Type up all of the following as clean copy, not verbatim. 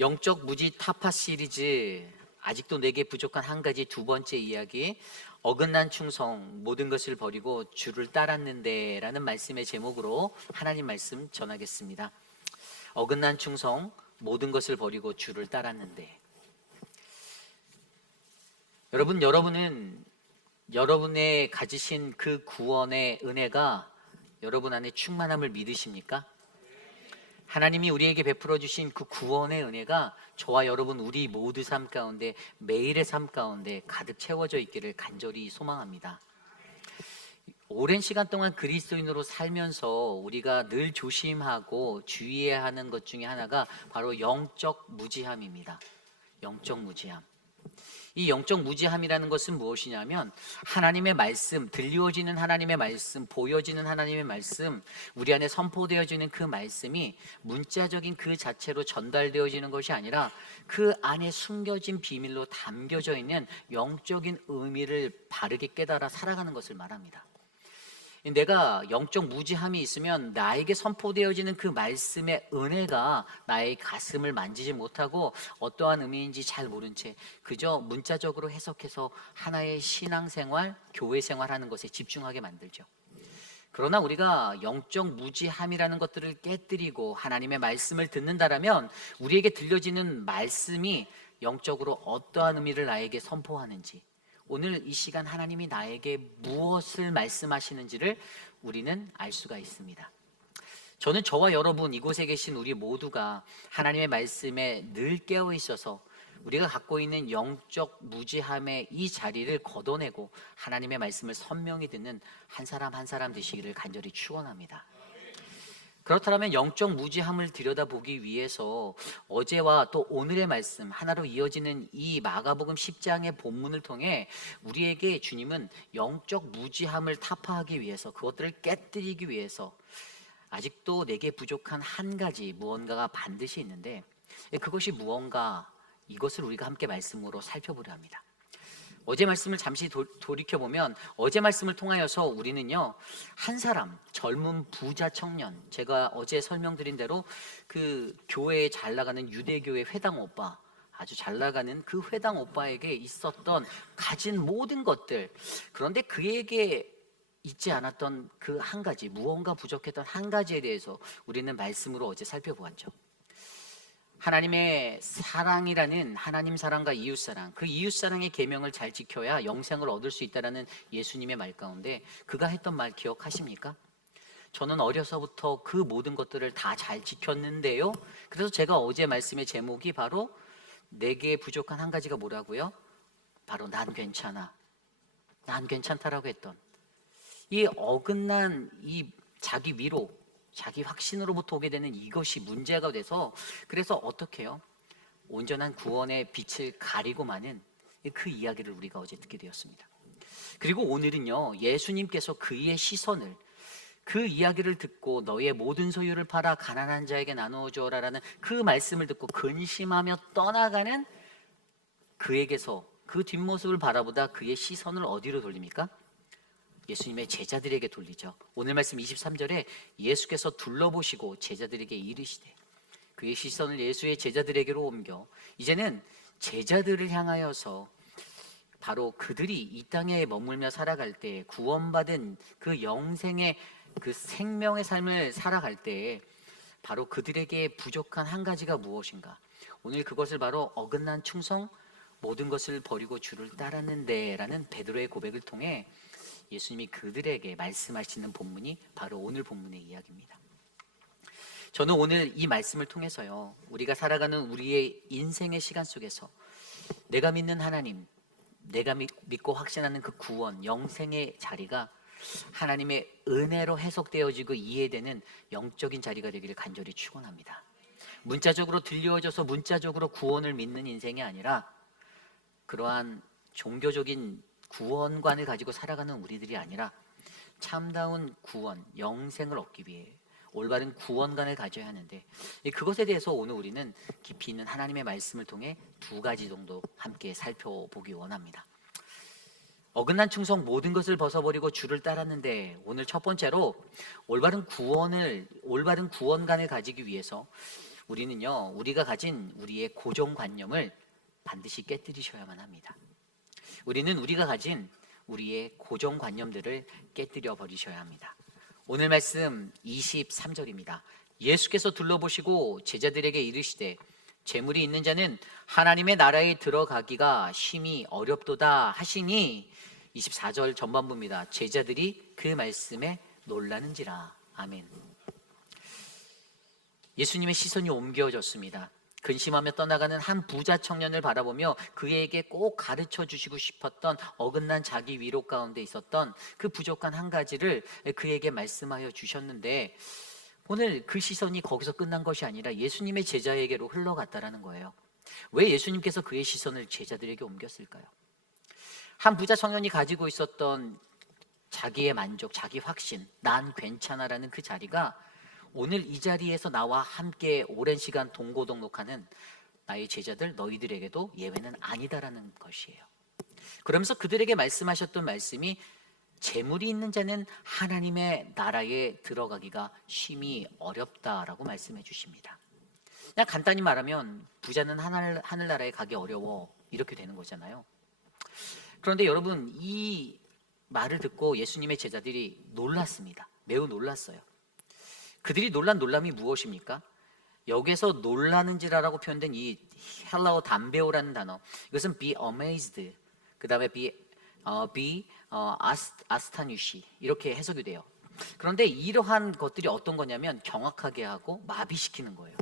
영적 무지 타파 시리즈, 아직도 내게 부족한 한 가지 두 번째 이야기, 어긋난 충성, 모든 것을 버리고 주를 따랐는데 라는 말씀의 제목으로 하나님 말씀 전하겠습니다. 어긋난 충성, 모든 것을 버리고 주를 따랐는데. 여러분은 여러분의 가지신 그 구원의 은혜가 여러분 안에 충만함을 믿으십니까? 하나님이 우리에게 베풀어 주신 그 구원의 은혜가 저와 여러분 우리 모두 삶 가운데, 매일의 삶 가운데 가득 채워져 있기를 간절히 소망합니다. 오랜 시간 동안 그리스도인으로 살면서 우리가 늘 조심하고 주의해야 하는 것 중에 하나가 바로 영적 무지함입니다. 영적 무지함. 이 영적 무지함이라는 것은 무엇이냐면, 하나님의 말씀, 들려지는 하나님의 말씀, 보여지는 하나님의 말씀, 우리 안에 선포되어지는 그 말씀이 문자적인 그 자체로 전달되어지는 것이 아니라 그 안에 숨겨진 비밀로 담겨져 있는 영적인 의미를 바르게 깨달아 살아가는 것을 말합니다. 내가 영적 무지함이 있으면 나에게 선포되어지는 그 말씀의 은혜가 나의 가슴을 만지지 못하고 어떠한 의미인지 잘 모른 채 그저 문자적으로 해석해서 하나의 신앙생활, 교회생활하는 것에 집중하게 만들죠. 그러나 우리가 영적 무지함이라는 것들을 깨뜨리고 하나님의 말씀을 듣는다라면 우리에게 들려지는 말씀이 영적으로 어떠한 의미를 나에게 선포하는지, 오늘 이 시간 하나님이 나에게 무엇을 말씀하시는지를 우리는 알 수가 있습니다. 저는 저와 여러분, 이곳에 계신 우리 모두가 하나님의 말씀에 늘 깨어 있어서 우리가 갖고 있는 영적 무지함의 이 자리를 걷어내고 하나님의 말씀을 선명히 듣는 한 사람 한 사람 되시기를 간절히 축원합니다. 그렇다면 영적 무지함을 들여다보기 위해서 어제와 또 오늘의 말씀 하나로 이어지는 이 마가복음 10장의 본문을 통해 우리에게 주님은 영적 무지함을 타파하기 위해서, 그것들을 깨뜨리기 위해서 아직도 내게 부족한 한 가지 무언가가 반드시 있는데, 그것이 무언가, 이것을 우리가 함께 말씀으로 살펴보려 합니다. 어제 말씀을 잠시 돌이켜보면 어제 말씀을 통하여서 우리는요, 한 사람, 젊은 부자 청년, 제가 어제 설명드린 대로 그 교회에 잘 나가는 유대교회 회당 오빠, 아주 잘 나가는 그 회당 오빠에게 있었던 가진 모든 것들, 그런데 그에게 있지 않았던 그 한 가지, 무언가 부족했던 한 가지에 대해서 우리는 말씀으로 어제 살펴보았죠. 하나님의 사랑이라는 하나님 사랑과 이웃 사랑, 그 이웃 사랑의 계명을 잘 지켜야 영생을 얻을 수 있다라는 예수님의 말 가운데 그가 했던 말 기억하십니까? 저는 어려서부터 그 모든 것들을 다 잘 지켰는데요. 그래서 제가 어제 말씀의 제목이 바로 내게 부족한 한 가지가 뭐라고요? 바로 난 괜찮아, 난 괜찮다라고 했던 이 어긋난 이 자기 위로, 자기 확신으로부터 오게 되는 이것이 문제가 돼서, 그래서 어떻게 해요? 온전한 구원의 빛을 가리고 마는 그 이야기를 우리가 어제 듣게 되었습니다. 그리고 오늘은요, 예수님께서 그의 시선을, 그 이야기를 듣고 너의 모든 소유를 팔아 가난한 자에게 나누어 주어라라는 그 말씀을 듣고 근심하며 떠나가는 그에게서 그 뒷모습을 바라보다 그의 시선을 어디로 돌립니까? 예수님의 제자들에게 돌리죠. 오늘 말씀 23절에 예수께서 둘러보시고 제자들에게 이르시되, 그의 시선을 예수의 제자들에게로 옮겨 이제는 제자들을 향하여서 바로 그들이 이 땅에 머물며 살아갈 때, 구원받은 그 영생의 그 생명의 삶을 살아갈 때 바로 그들에게 부족한 한 가지가 무엇인가, 오늘 그것을 바로 어긋난 충성, 모든 것을 버리고 주를 따랐는데 라는 베드로의 고백을 통해 예수님이 그들에게 말씀하시는 본문이 바로 오늘 본문의 이야기입니다. 저는 오늘 이 말씀을 통해서요, 우리가 살아가는 우리의 인생의 시간 속에서 내가 믿는 하나님, 내가 믿고 확신하는 그 구원, 영생의 자리가 하나님의 은혜로 해석되어지고 이해되는 영적인 자리가 되기를 간절히 축원합니다. 문자적으로 들려져서 문자적으로 구원을 믿는 인생이 아니라, 그러한 종교적인 구원관을 가지고 살아가는 우리들이 아니라 참다운 구원, 영생을 얻기 위해 올바른 구원관을 가져야 하는데, 그것에 대해서 오늘 우리는 깊이 있는 하나님의 말씀을 통해 두 가지 정도 함께 살펴보기 원합니다. 어긋난 충성, 모든 것을 벗어버리고 주를 따랐는데, 오늘 첫 번째로 올바른 구원관을 가지기 위해서 우리는요, 우리가 가진 우리의 고정관념을 반드시 깨뜨리셔야만 합니다. 우리는 우리가 가진 우리의 고정관념들을 깨뜨려 버리셔야 합니다. 오늘 말씀 23절입니다. 예수께서 둘러보시고 제자들에게 이르시되 재물이 있는 자는 하나님의 나라에 들어가기가 심히 어렵도다 하시니 24절 전반부입니다. 제자들이 그 말씀에 놀라는지라. 아멘. 예수님의 시선이 옮겨졌습니다. 근심하며 떠나가는 한 부자 청년을 바라보며 그에게 꼭 가르쳐 주시고 싶었던 어긋난 자기 위로 가운데 있었던 그 부족한 한 가지를 그에게 말씀하여 주셨는데, 오늘 그 시선이 거기서 끝난 것이 아니라 예수님의 제자에게로 흘러갔다라는 거예요. 왜 예수님께서 그의 시선을 제자들에게 옮겼을까요? 한 부자 청년이 가지고 있었던 자기의 만족, 자기 확신, 난 괜찮아라는 그 자리가 오늘 이 자리에서 나와 함께 오랜 시간 동고동록하는 나의 제자들 너희들에게도 예외는 아니다라는 것이에요. 그러면서 그들에게 말씀하셨던 말씀이 재물이 있는 자는 하나님의 나라에 들어가기가 심히 어렵다라고 말씀해 주십니다. 그냥 간단히 말하면 부자는 하늘나라에 가기 어려워, 이렇게 되는 거잖아요. 그런데 여러분, 이 말을 듣고 예수님의 제자들이 놀랐습니다. 매우 놀랐어요. 그들이 놀란 놀람이 무엇입니까? 여기에서 놀라는지라라고 표현된 이 헬라어 담베오라는 단어, 이것은 be amazed, 그 다음에 아스타니시 이렇게 해석이 돼요. 그런데 이러한 것들이 어떤 거냐면 경악하게 하고 마비시키는 거예요.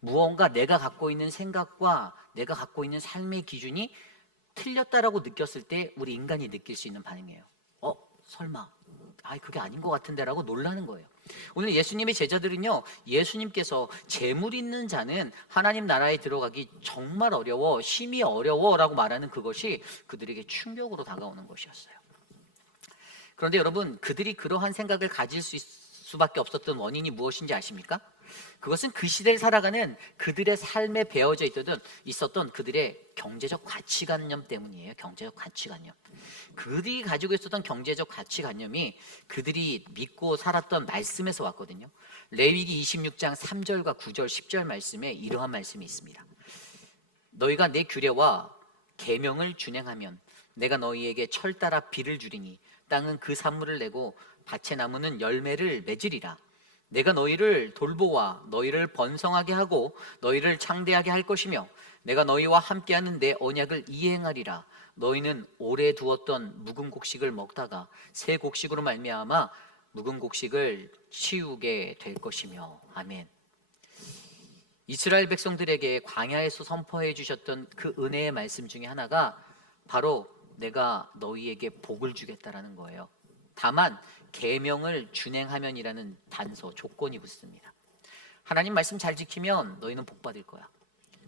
무언가 내가 갖고 있는 생각과 내가 갖고 있는 삶의 기준이 틀렸다라고 느꼈을 때 우리 인간이 느낄 수 있는 반응이에요. 설마 그게 아닌 것 같은데 라고 놀라는 거예요. 오늘 예수님의 제자들은요, 예수님께서 재물 있는 자는 하나님 나라에 들어가기 정말 어려워, 심히 어려워 라고 말하는 그것이 그들에게 충격으로 다가오는 것이었어요. 그런데 여러분, 그들이 그러한 생각을 가질 수밖에 없었던 원인이 무엇인지 아십니까? 그것은 그 시대를 살아가는 그들의 삶에 배어져 있었던 그들의 경제적 가치관념 때문이에요. 경제적 가치관념. 그들이 가지고 있었던 경제적 가치관념이 그들이 믿고 살았던 말씀에서 왔거든요. 레위기 26장 3절과 9절 10절 말씀에 이러한 말씀이 있습니다. 너희가 내 규례와 계명을 준행하면 내가 너희에게 철 따라 비를 주리니 땅은 그 산물을 내고 밭의 나무는 열매를 맺으리라. 내가 너희를 돌보아 너희를 번성하게 하고 너희를 창대하게 할 것이며 내가 너희와 함께하는 내 언약을 이행하리라. 너희는 오래 두었던 묵은 곡식을 먹다가 새 곡식으로 말미암아 묵은 곡식을 치우게 될 것이며. 아멘. 이스라엘 백성들에게 광야에서 선포해 주셨던 그 은혜의 말씀 중에 하나가 바로 내가 너희에게 복을 주겠다라는 거예요. 다만 계명을 준행하면이라는 단서, 조건이 붙습니다. 하나님 말씀 잘 지키면 너희는 복 받을 거야.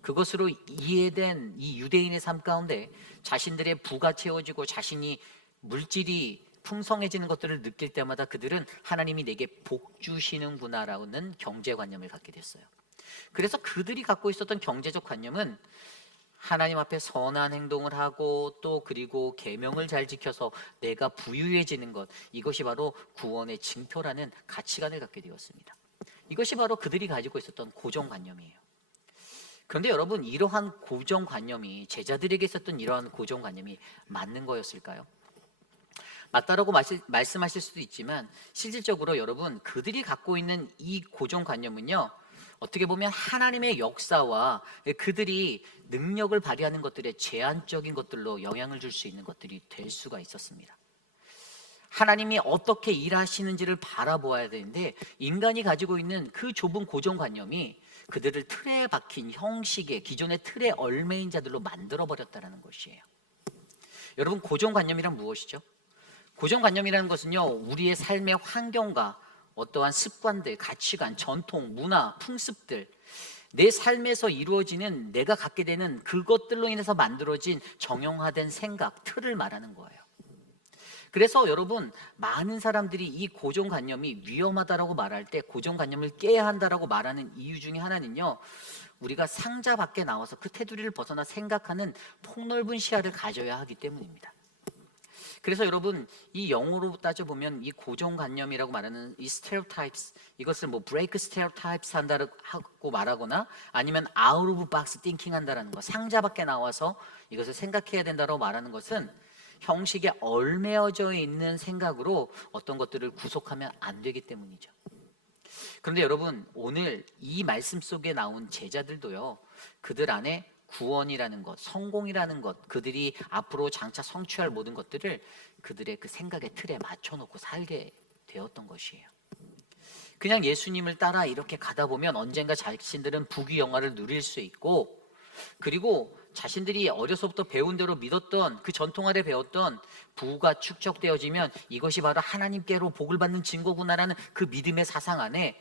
그것으로 이해된 이 유대인의 삶 가운데 자신들의 부가 채워지고 자신이 물질이 풍성해지는 것들을 느낄 때마다 그들은 하나님이 내게 복 주시는구나라는 경제관념을 갖게 됐어요. 그래서 그들이 갖고 있었던 경제적 관념은 하나님 앞에 선한 행동을 하고 또 그리고 계명을 잘 지켜서 내가 부유해지는 것, 이것이 바로 구원의 징표라는 가치관을 갖게 되었습니다. 이것이 바로 그들이 가지고 있었던 고정관념이에요. 그런데 여러분, 이러한 고정관념이, 제자들에게 있었던 이러한 고정관념이 맞는 거였을까요? 맞다라고 말씀하실 수도 있지만 실질적으로 여러분, 그들이 갖고 있는 이 고정관념은요, 어떻게 보면 하나님의 역사와 그들이 능력을 발휘하는 것들의 제한적인 것들로 영향을 줄 수 있는 것들이 될 수가 있었습니다. 하나님이 어떻게 일하시는지를 바라보아야 되는데 인간이 가지고 있는 그 좁은 고정관념이 그들을 틀에 박힌 형식의 기존의 틀에 얽매인 자들로 만들어버렸다는 것이에요. 여러분, 고정관념이란 무엇이죠? 고정관념이라는 것은요, 우리의 삶의 환경과 어떠한 습관들, 가치관, 전통, 문화, 풍습들, 내 삶에서 이루어지는 내가 갖게 되는 그것들로 인해서 만들어진 정형화된 생각, 틀을 말하는 거예요. 그래서 여러분, 많은 사람들이 이 고정관념이 위험하다라고 말할 때 고정관념을 깨야 한다라고 말하는 이유 중에 하나는요, 우리가 상자 밖에 나와서 그 테두리를 벗어나 생각하는 폭넓은 시야를 가져야 하기 때문입니다. 그래서 여러분, 이 영어로 따져보면 이 고정관념이라고 말하는 이 stereotypes, 이것을 뭐 break stereotypes 한다고 말하거나 아니면 out of box thinking 한다라는 거, 상자 밖에 나와서 이것을 생각해야 된다고 말하는 것은 형식에 얽매여져 있는 생각으로 어떤 것들을 구속하면 안 되기 때문이죠. 그런데 여러분, 오늘 이 말씀 속에 나온 제자들도요, 그들 안에 구원이라는 것, 성공이라는 것, 그들이 앞으로 장차 성취할 모든 것들을 그들의 그 생각의 틀에 맞춰놓고 살게 되었던 것이에요. 그냥 예수님을 따라 이렇게 가다 보면 언젠가 자신들은 부귀영화를 누릴 수 있고, 그리고 자신들이 어려서부터 배운 대로 믿었던 그 전통 아래 배웠던 부가 축적되어지면 이것이 바로 하나님께로 복을 받는 증거구나라는 그 믿음의 사상 안에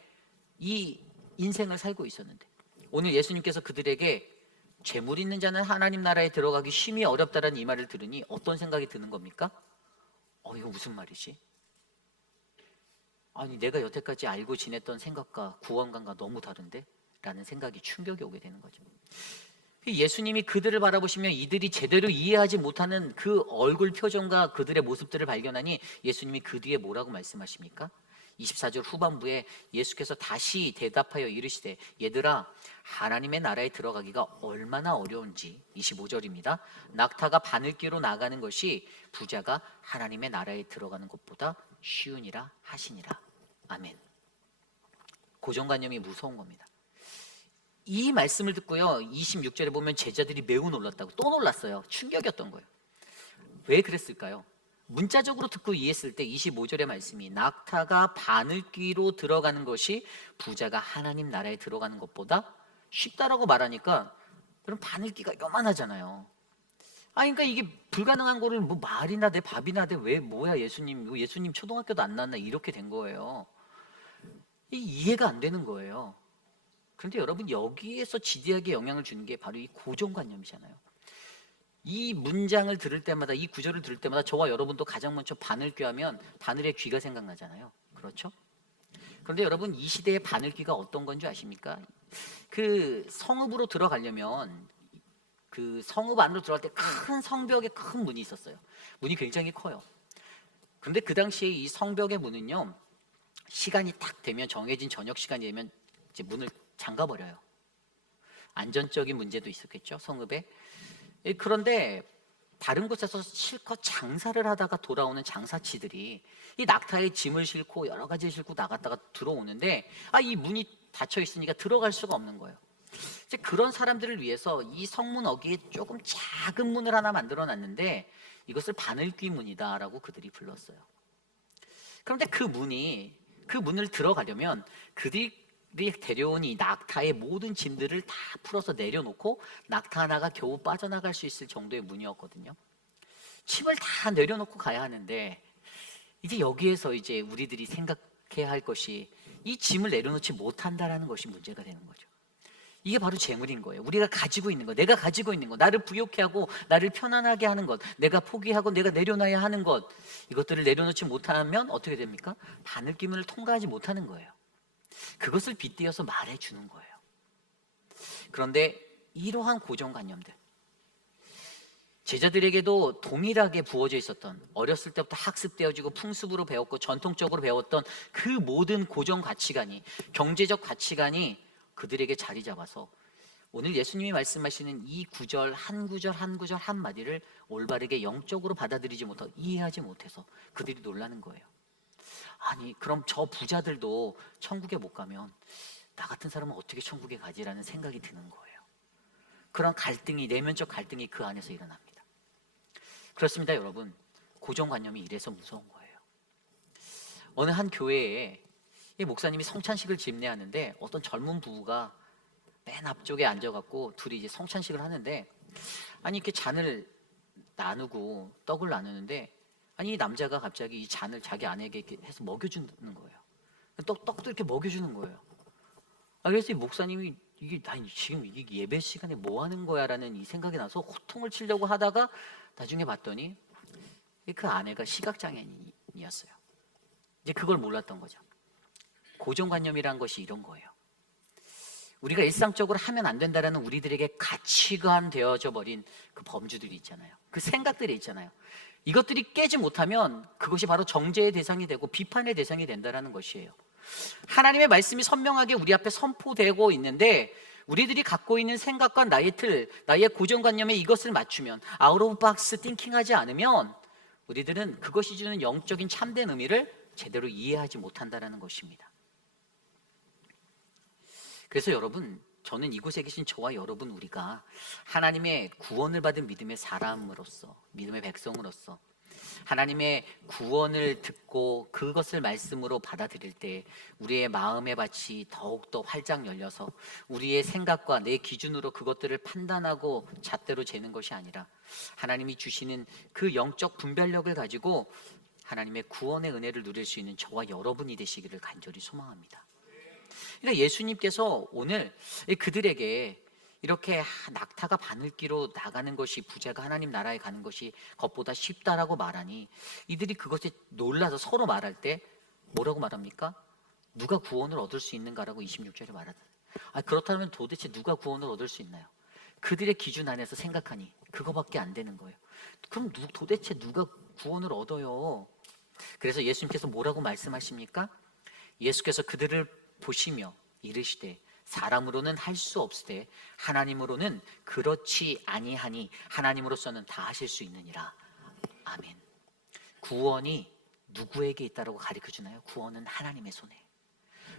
이 인생을 살고 있었는데, 오늘 예수님께서 그들에게 재물 있는 자는 하나님 나라에 들어가기 심히 어렵다라는 이 말을 들으니 어떤 생각이 드는 겁니까? 이거 무슨 말이지? 아니, 내가 여태까지 알고 지냈던 생각과 구원관과 너무 다른데? 라는 생각이 충격이 오게 되는 거죠. 예수님이 그들을 바라보시며 이들이 제대로 이해하지 못하는 그 얼굴 표정과 그들의 모습들을 발견하니 예수님이 그 뒤에 뭐라고 말씀하십니까? 24절 후반부에 예수께서 다시 대답하여 이르시되, 얘들아, 하나님의 나라에 들어가기가 얼마나 어려운지. 25절입니다. 낙타가 바늘귀로 나가는 것이 부자가 하나님의 나라에 들어가는 것보다 쉬우니라 하시니라. 아멘. 고정관념이 무서운 겁니다. 이 말씀을 듣고요, 26절에 보면 제자들이 매우 놀랐다고, 또 놀랐어요. 충격이었던 거예요. 왜 그랬을까요? 문자적으로 듣고 이해했을 때 25절의 말씀이 낙타가 바늘귀로 들어가는 것이 부자가 하나님 나라에 들어가는 것보다 쉽다라고 말하니까, 그럼 바늘귀가 요만하잖아요. 그러니까 이게 불가능한 거를 뭐 말이나 돼 밥이나 돼, 왜 뭐야 예수님 초등학교도 안 나왔나, 이렇게 된 거예요. 이해가 안 되는 거예요. 그런데 여러분, 여기에서 지대하게 영향을 주는 게 바로 이 고정관념이잖아요. 이 문장을 들을 때마다, 이 구절을 들을 때마다 저와 여러분도 가장 먼저 바늘귀 하면 바늘의 귀가 생각나잖아요. 그렇죠? 그런데 여러분, 이 시대의 바늘귀가 어떤 건지 아십니까? 그 성읍으로 들어가려면 그 성읍 안으로 들어갈 때 큰 성벽에 큰 문이 있었어요. 문이 굉장히 커요. 그런데 그 당시에 이 성벽의 문은요, 시간이 딱 되면, 정해진 저녁 시간이 되면 이제 문을 잠가버려요. 안전적인 문제도 있었겠죠, 성읍에. 그런데 다른 곳에서 실컷 장사를 하다가 돌아오는 장사치들이 이 낙타에 짐을 싣고 여러 가지를 싣고 나갔다가 들어오는데, 이 문이 닫혀 있으니까 들어갈 수가 없는 거예요. 이제 그런 사람들을 위해서 이 성문 어귀에 조금 작은 문을 하나 만들어 놨는데, 이것을 바늘귀 문이다라고 그들이 불렀어요. 그런데 그 문을 들어가려면 그들이 데려온 이 낙타의 모든 짐들을 다 풀어서 내려놓고 낙타 하나가 겨우 빠져나갈 수 있을 정도의 문이었거든요. 짐을 다 내려놓고 가야 하는데, 이제 여기에서 이제 우리들이 생각해야 할 것이, 이 짐을 내려놓지 못한다라는 것이 문제가 되는 거죠. 이게 바로 재물인 거예요. 우리가 가지고 있는 것, 내가 가지고 있는 것, 나를 부욕해 하고 나를 편안하게 하는 것, 내가 포기하고 내가 내려놔야 하는 것, 이것들을 내려놓지 못하면 어떻게 됩니까? 바늘귀문을 통과하지 못하는 거예요. 그것을 빗대어서 말해주는 거예요. 그런데 이러한 고정관념들, 제자들에게도 동일하게 부어져 있었던, 어렸을 때부터 학습되어지고 풍습으로 배웠고 전통적으로 배웠던 그 모든 고정 가치관이, 경제적 가치관이 그들에게 자리 잡아서 오늘 예수님이 말씀하시는 이 구절 한 구절 한 구절 한마디를 올바르게 영적으로 받아들이지 못하고 이해하지 못해서 그들이 놀라는 거예요. 아니, 그럼 저 부자들도 천국에 못 가면 나 같은 사람은 어떻게 천국에 가지라는 생각이 드는 거예요. 그런 갈등이, 내면적 갈등이 그 안에서 일어납니다. 그렇습니다, 여러분. 고정관념이 이래서 무서운 거예요. 어느 한 교회에 이 목사님이 성찬식을 집례하는데, 어떤 젊은 부부가 맨 앞쪽에 앉아갖고 둘이 이제 성찬식을 하는데, 이렇게 잔을 나누고 떡을 나누는데, 이 남자가 갑자기 이 잔을 자기 아내에게 이렇게 해서 먹여주는 거예요. 떡도 이렇게 먹여주는 거예요. 그래서 이 목사님이 지금 이게 예배 시간에 뭐 하는 거야? 라는 이 생각이 나서 호통을 치려고 하다가 나중에 봤더니 그 아내가 시각장애인이었어요. 이제 그걸 몰랐던 거죠. 고정관념이란 것이 이런 거예요. 우리가 일상적으로 하면 안 된다라는 우리들에게 가치관 되어져 버린 그 범주들이 있잖아요. 그 생각들이 있잖아요. 이것들이 깨지 못하면 그것이 바로 정죄의 대상이 되고 비판의 대상이 된다는 것이에요. 하나님의 말씀이 선명하게 우리 앞에 선포되고 있는데 우리들이 갖고 있는 생각과 나의 틀, 나의 고정관념에 이것을 맞추면, 아웃 오브 박스 띵킹하지 않으면 우리들은 그것이 주는 영적인 참된 의미를 제대로 이해하지 못한다는 것입니다. 그래서 여러분, 저는 이곳에 계신 저와 여러분, 우리가 하나님의 구원을 받은 믿음의 사람으로서, 믿음의 백성으로서 하나님의 구원을 듣고 그것을 말씀으로 받아들일 때 우리의 마음의 밭이 더욱더 활짝 열려서 우리의 생각과 내 기준으로 그것들을 판단하고 잣대로 재는 것이 아니라 하나님이 주시는 그 영적 분별력을 가지고 하나님의 구원의 은혜를 누릴 수 있는 저와 여러분이 되시기를 간절히 소망합니다. 그러니까 예수님께서 오늘 그들에게 이렇게 낙타가 바늘기로 나가는 것이, 부자가 하나님 나라에 가는 것이 것보다 쉽다라고 말하니 이들이 그것에 놀라서 서로 말할 때 뭐라고 말합니까? 누가 구원을 얻을 수 있는가라고 26절에 말하다. 그렇다면 도대체 누가 구원을 얻을 수 있나요? 그들의 기준 안에서 생각하니 그거밖에 안 되는 거예요. 그럼 도대체 누가 구원을 얻어요? 그래서 예수님께서 뭐라고 말씀하십니까? 예수께서 그들을 보시며 이르시되 사람으로는 할 수 없으되 하나님으로는 그렇지 아니하니 하나님으로서는 다 하실 수 있느니라. 아멘. 구원이 누구에게 있다라고 가르쳐 주나요? 구원은 하나님의 손에.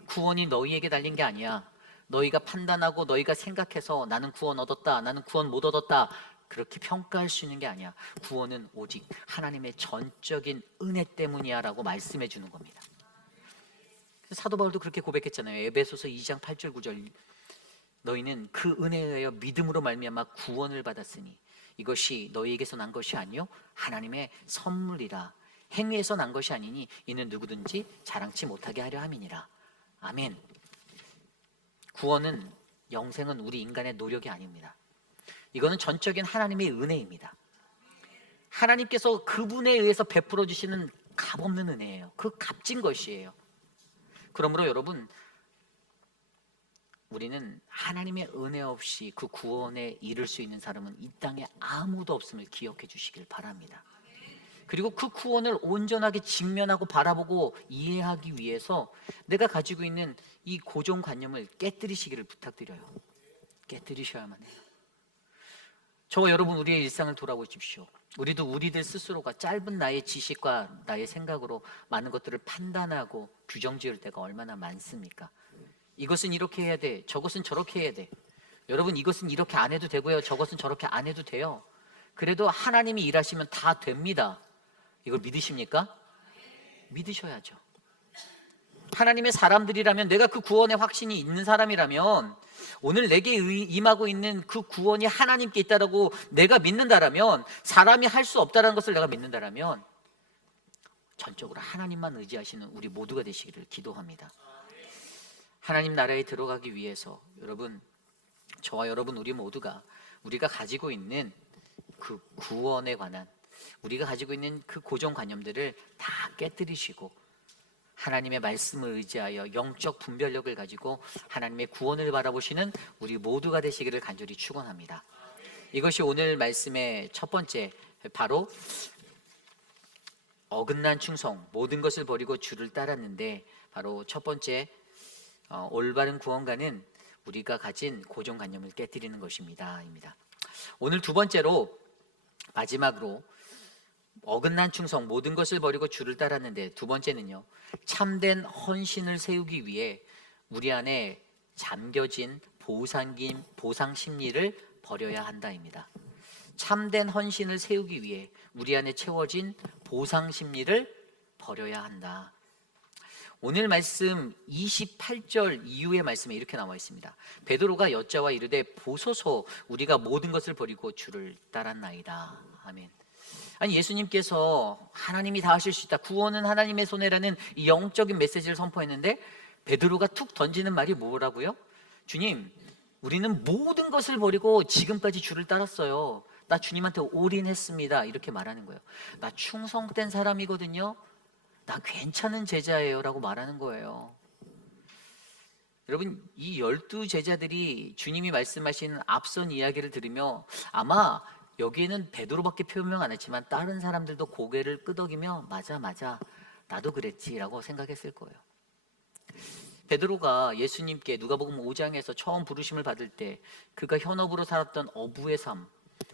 구원이 너희에게 달린 게 아니야. 너희가 판단하고 너희가 생각해서 나는 구원 얻었다, 나는 구원 못 얻었다, 그렇게 평가할 수 있는 게 아니야. 구원은 오직 하나님의 전적인 은혜 때문이야 라고 말씀해 주는 겁니다. 사도 바울도 그렇게 고백했잖아요. 에베소서 2장 8절 9절. 너희는 그 은혜에 의하여 믿음으로 말미암아 구원을 받았으니 이것이 너희에게서 난 것이 아니요 하나님의 선물이라. 행위에서 난 것이 아니니 이는 누구든지 자랑치 못하게 하려 함이니라. 아멘. 구원은, 영생은 우리 인간의 노력이 아닙니다. 이거는 전적인 하나님의 은혜입니다. 하나님께서 그분에 의해서 베풀어 주시는 값없는 은혜예요. 그 값진 것이에요. 그러므로 여러분, 우리는 하나님의 은혜 없이 그 구원에 이를 수 있는 사람은 이 땅에 아무도 없음을 기억해 주시길 바랍니다. 그리고 그 구원을 온전하게 직면하고 바라보고 이해하기 위해서 내가 가지고 있는 이 고정관념을 깨뜨리시기를 부탁드려요. 깨뜨리셔야만 해요. 저와 여러분, 우리의 일상을 돌아보십시오. 우리도 우리들 스스로가 짧은 나의 지식과 나의 생각으로 많은 것들을 판단하고 규정 지을 때가 얼마나 많습니까? 이것은 이렇게 해야 돼, 저것은 저렇게 해야 돼. 여러분, 이것은 이렇게 안 해도 되고요, 저것은 저렇게 안 해도 돼요. 그래도 하나님이 일하시면 다 됩니다. 이걸 믿으십니까? 믿으셔야죠. 하나님의 사람들이라면, 내가 그 구원의 확신이 있는 사람이라면, 오늘 내게 임하고 있는 그 구원이 하나님께 있다라고 내가 믿는다라면, 사람이 할 수 없다는 것을 내가 믿는다라면 전적으로 하나님만 의지하시는 우리 모두가 되시기를 기도합니다. 하나님 나라에 들어가기 위해서 여러분, 저와 여러분, 우리 모두가 우리가 가지고 있는 그 구원에 관한, 우리가 가지고 있는 그 고정관념들을 다 깨뜨리시고 하나님의 말씀을 의지하여 영적 분별력을 가지고 하나님의 구원을 바라보시는 우리 모두가 되시기를 간절히 축원합니다. 이것이 오늘 말씀의 첫 번째, 바로 어긋난 충성, 모든 것을 버리고 주를 따랐는데, 바로 첫 번째 올바른 구원가는 우리가 가진 고정관념을 깨뜨리는 것입니다. 오늘 두 번째로, 마지막으로, 어긋난 충성, 모든 것을 버리고 주를 따랐는데, 두 번째는요, 참된 헌신을 세우기 위해 우리 안에 잠겨진 보상 심리를 버려야 한다입니다. 참된 헌신을 세우기 위해 우리 안에 채워진 보상 심리를 버려야 한다. 오늘 말씀 28절 이후의 말씀에 이렇게 나와 있습니다. 베드로가 여짜와 이르되 보소서, 우리가 모든 것을 버리고 주를 따랐나이다. 아멘. 아니, 예수님께서 하나님이 다 하실 수 있다, 구원은 하나님의 손에라는 이 영적인 메시지를 선포했는데 베드로가 툭 던지는 말이 뭐라고요? 주님, 우리는 모든 것을 버리고 지금까지 주를 따랐어요. 나 주님한테 올인했습니다. 이렇게 말하는 거예요. 나 충성된 사람이거든요. 나 괜찮은 제자예요 라고 말하는 거예요. 여러분, 이 12 제자들이 주님이 말씀하신 앞선 이야기를 들으며 아마 여기에는 베드로밖에 표명 안 했지만 다른 사람들도 고개를 끄덕이며 맞아 나도 그랬지라고 생각했을 거예요. 베드로가 예수님께 누가복음 5장에서 처음 부르심을 받을 때 그가 현업으로 살았던 어부의 삶,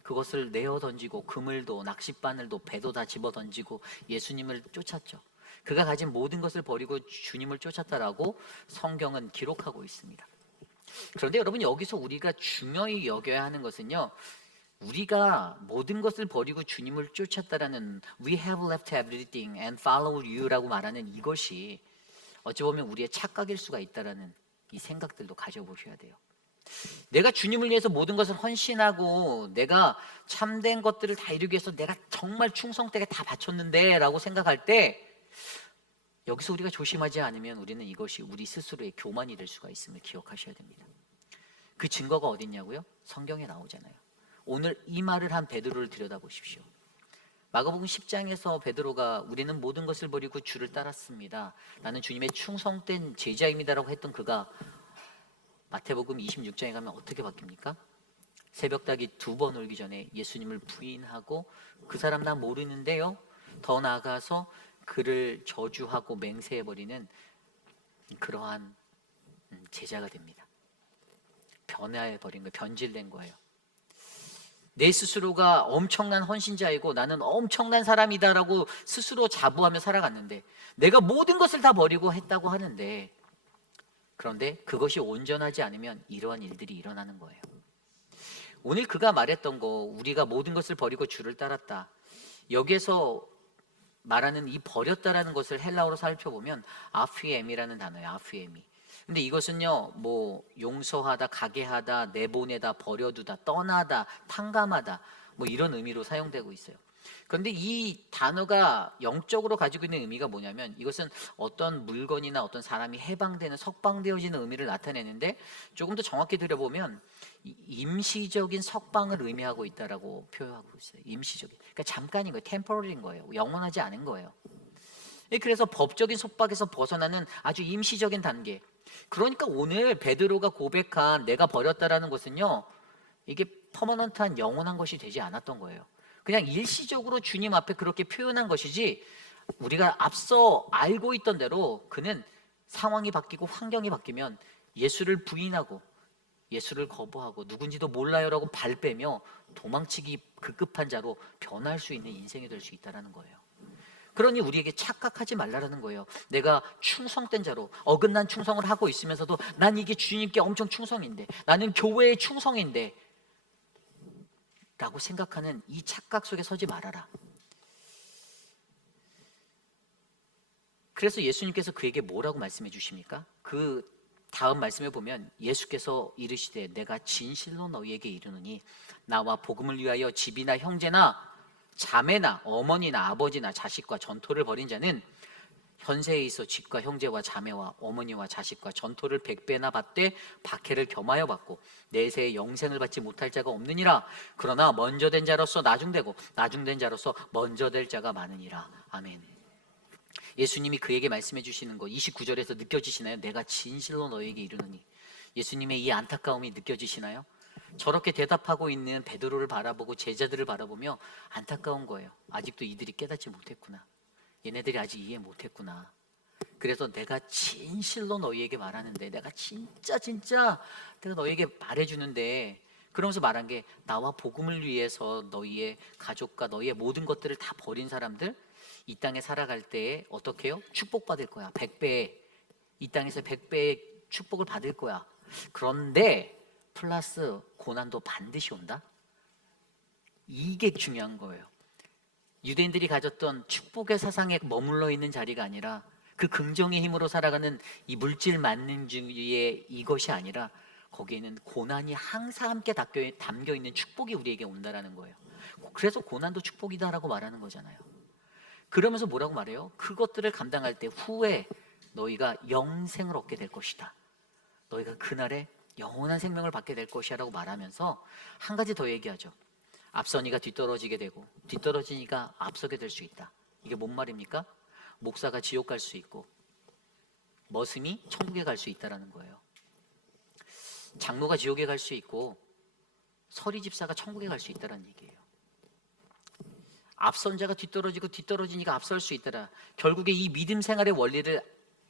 그것을 내어 던지고 그물도 낚싯바늘도 배도 다 집어 던지고 예수님을 쫓았죠. 그가 가진 모든 것을 버리고 주님을 쫓았다라고 성경은 기록하고 있습니다. 그런데 여러분, 여기서 우리가 중요히 여겨야 하는 것은요, 우리가 모든 것을 버리고 주님을 쫓았다라는 We have left everything and follow you라고 말하는 이것이 어찌 보면 우리의 착각일 수가 있다라는 이 생각들도 가져보셔야 돼요. 내가 주님을 위해서 모든 것을 헌신하고 내가 참된 것들을 다 이루기 위해서 내가 정말 충성되게 다 바쳤는데 라고 생각할 때, 여기서 우리가 조심하지 않으면 우리는 이것이 우리 스스로의 교만이 될 수가 있음을 기억하셔야 됩니다. 그 증거가 어디 있냐고요? 성경에 나오잖아요. 오늘 이 말을 한 베드로를 들여다보십시오. 마가복음 10장에서 베드로가 우리는 모든 것을 버리고 주를 따랐습니다, 나는 주님의 충성된 제자입니다라고 했던 그가 마태복음 26장에 가면 어떻게 바뀝니까? 새벽닭이 2번 울기 전에 예수님을 부인하고 그 사람 나 모르는데요, 더 나아가서 그를 저주하고 맹세해버리는 그러한 제자가 됩니다. 변화해버린 거예요. 변질된 거예요. 내 스스로가 엄청난 헌신자이고 나는 엄청난 사람이다라고 스스로 자부하며 살아갔는데, 내가 모든 것을 다 버리고 했다고 하는데, 그런데 그것이 온전하지 않으면 이러한 일들이 일어나는 거예요. 오늘 그가 말했던 거, 우리가 모든 것을 버리고 주를 따랐다, 여기에서 말하는 이 버렸다라는 것을 헬라어로 살펴보면 아피엠이라는 단어예요. 아피엠이. 근데 이것은요, 뭐 용서하다, 가게하다, 내보내다, 버려두다, 떠나다, 탕감하다, 뭐 이런 의미로 사용되고 있어요. 그런데 이 단어가 영적으로 가지고 있는 의미가 뭐냐면, 이것은 어떤 물건이나 어떤 사람이 해방되는, 석방되어지는 의미를 나타내는데, 조금 더 정확히 들여보면 임시적인 석방을 의미하고 있다라고 표현하고 있어요. 임시적인. 그러니까 잠깐인 거예요. 템포러리인 거예요. 영원하지 않은 거예요. 그래서 법적인 속박에서 벗어나는 아주 임시적인 단계. 그러니까 오늘 베드로가 고백한 내가 버렸다라는 것은요, 이게 퍼머넌트한 영원한 것이 되지 않았던 거예요. 그냥 일시적으로 주님 앞에 그렇게 표현한 것이지, 우리가 앞서 알고 있던 대로 그는 상황이 바뀌고 환경이 바뀌면 예수를 부인하고 예수를 거부하고 누군지도 몰라요라고 발 빼며 도망치기 급급한 자로 변할 수 있는 인생이 될 수 있다는 거예요. 그러니 우리에게 착각하지 말라는 거예요. 내가 충성된 자로 어긋난 충성을 하고 있으면서도 난 이게 주님께 엄청 충성인데, 나는 교회의 충성인데 라고 생각하는 이 착각 속에 서지 말아라. 그래서 예수님께서 그에게 뭐라고 말씀해 주십니까? 그 다음 말씀에 보면 예수께서 이르시되 내가 진실로 너희에게 이르노니 나와 복음을 위하여 집이나 형제나 자매나 어머니나 아버지나 자식과 전토를 벌인 자는 현세에 있어 집과 형제와 자매와 어머니와 자식과 전토를 100배나 받되 박해를 겸하여 받고 내세에 영생을 받지 못할 자가 없느니라. 그러나 먼저 된 자로서 나중되고 나중된 자로서 먼저 될 자가 많으니라. 아멘. 예수님이 그에게 말씀해 주시는 거 29절에서 느껴지시나요? 내가 진실로 너에게 이르노니. 예수님의 이 안타까움이 느껴지시나요? 저렇게 대답하고 있는 베드로를 바라보고 제자들을 바라보며 안타까운 거예요. 아직도 이들이 깨닫지 못했구나. 얘네들이 아직 이해 못했구나. 그래서 내가 진실로 너희에게 말하는데, 내가 진짜 내가 너희에게 말해주는데, 그러면서 말한 게 나와 복음을 위해서 너희의 가족과 너희의 모든 것들을 다 버린 사람들, 이 땅에 살아갈 때에 어떻게 해요? 축복받을 거야. 100배, 이 땅에서 100배의 축복을 받을 거야. 그런데 플러스 고난도 반드시 온다. 이게 중요한 거예요. 유대인들이 가졌던 축복의 사상에 머물러 있는 자리가 아니라, 그 긍정의 힘으로 살아가는 이 물질 만능주의의 이것이 아니라, 거기에는 고난이 항상 함께 담겨 있는 축복이 우리에게 온다라는 거예요. 그래서 고난도 축복이다라고 말하는 거잖아요. 그러면서 뭐라고 말해요? 그것들을 감당할 때 후에 너희가 영생을 얻게 될 것이다. 너희가 그날에 영원한 생명을 받게 될 것이야 라고 말하면서 한 가지 더 얘기하죠. 앞서니가 뒤떨어지게 되고 뒤떨어지니까 앞서게 될 수 있다. 이게 뭔 말입니까? 목사가 지옥 갈 수 있고 머슴이 천국에 갈 수 있다는 거예요. 장로가 지옥에 갈 수 있고 서리 집사가 천국에 갈 수 있다는 얘기예요. 앞선 자가 뒤떨어지고 뒤떨어지니까 앞설 수 있더라. 결국에 이 믿음 생활의 원리를